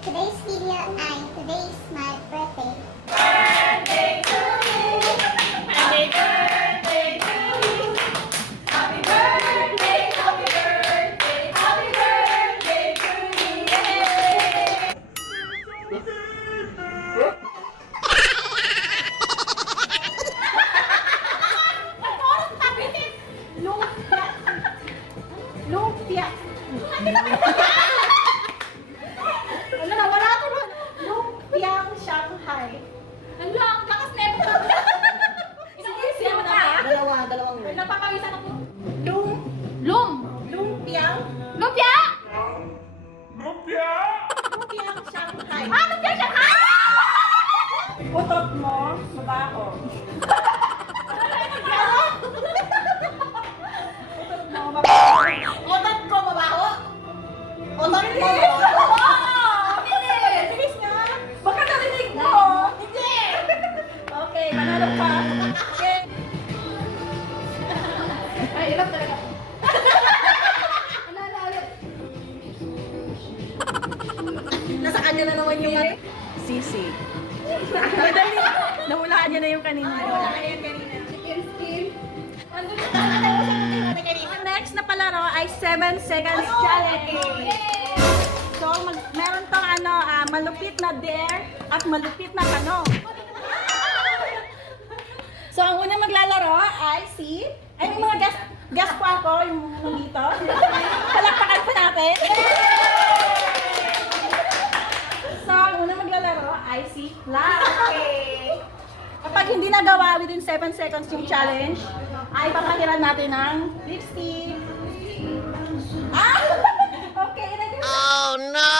Today's video ay today is my birthday. Birthday to you. Happy birthday to you. Happy birthday, happy birthday, happy birthday to you. Yay! Lumpia. Wala na, wala ko nun. Lumpiang Shanghai. Ang lakas na ito. Isang mo na. Dalawang word. Napakawisan ako. Lum. Lumpiang Lumpia. Lumpia. Lumpiang Shanghai. Lumpia siya ka! Utot mo, mabaho. Utot mo, mabaho. Otot ko mabaho. Otot ko Bilis! mabaho. Bilis! Bilis nga. Baka narinig mo. Hindi! Okay, manalo ka. Okay. Ay, ilang talaga. Nasa kanya na naman yung sisi. Madali. Nahulaan niya na yung kanina. Chicken skin. Andun na Ang next na palaro ay 7 seconds challenge. So, meron tong malupit na dare at malupit na tanong. So, ang unang maglalaro ay ay yung mga guest po ako, yung nandito. Palakpakan po natin. So, ang unang maglalaro ay si Flash. Kapag hindi nagawa within 7 seconds yung challenge, ay papahiran natin ng lipstick. Okay, ready? Oh no!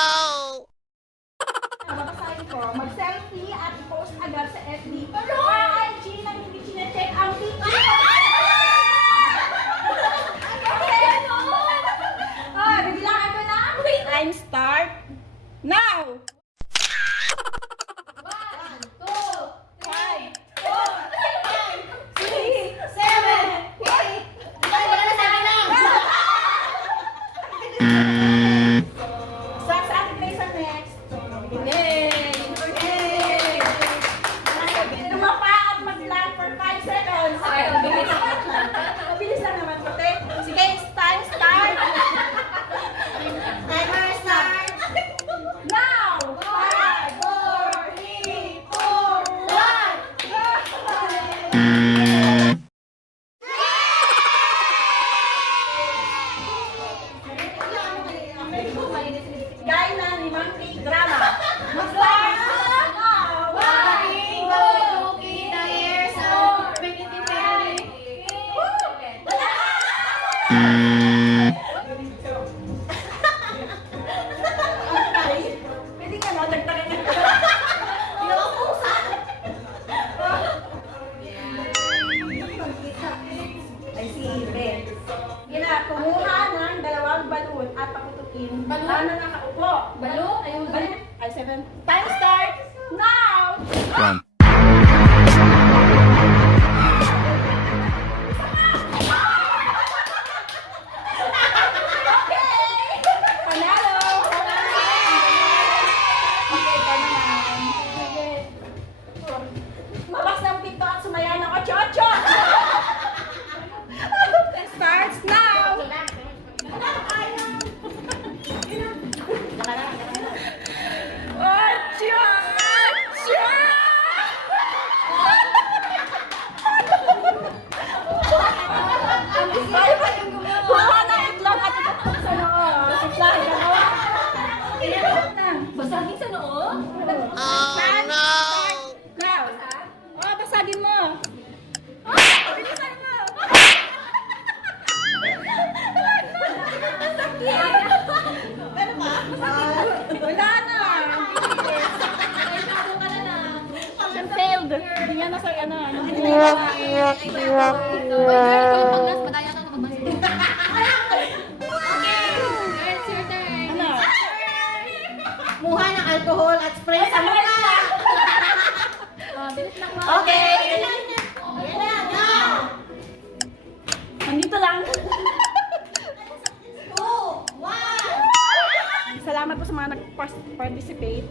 Babasahin ko, mag-selfie at post agad sa FB. IG na hindi chinecheck ang picture. Bibilangan ko na. Time start now! 7. Time start now! Run. Panalo! Okay, ikaw naman. Mabas ng pito at sumaya ng 8-8. Starts now! Basagin sa noo? Oh no! Now! Oh, basagin mo! Bilisan mo! Ano ba? Wala na! Masyado ka na na. Siya failed. Hindi niya nasa ano. Boy, girl, pag nas, madaya ka kapag mas. Okay, it's your turn. Ano? Muha ng alcohol at spray sa mukha. Bilis lang mo. Okay. Nandito lang. Two, one. Salamat po sa mga mga nag-participate.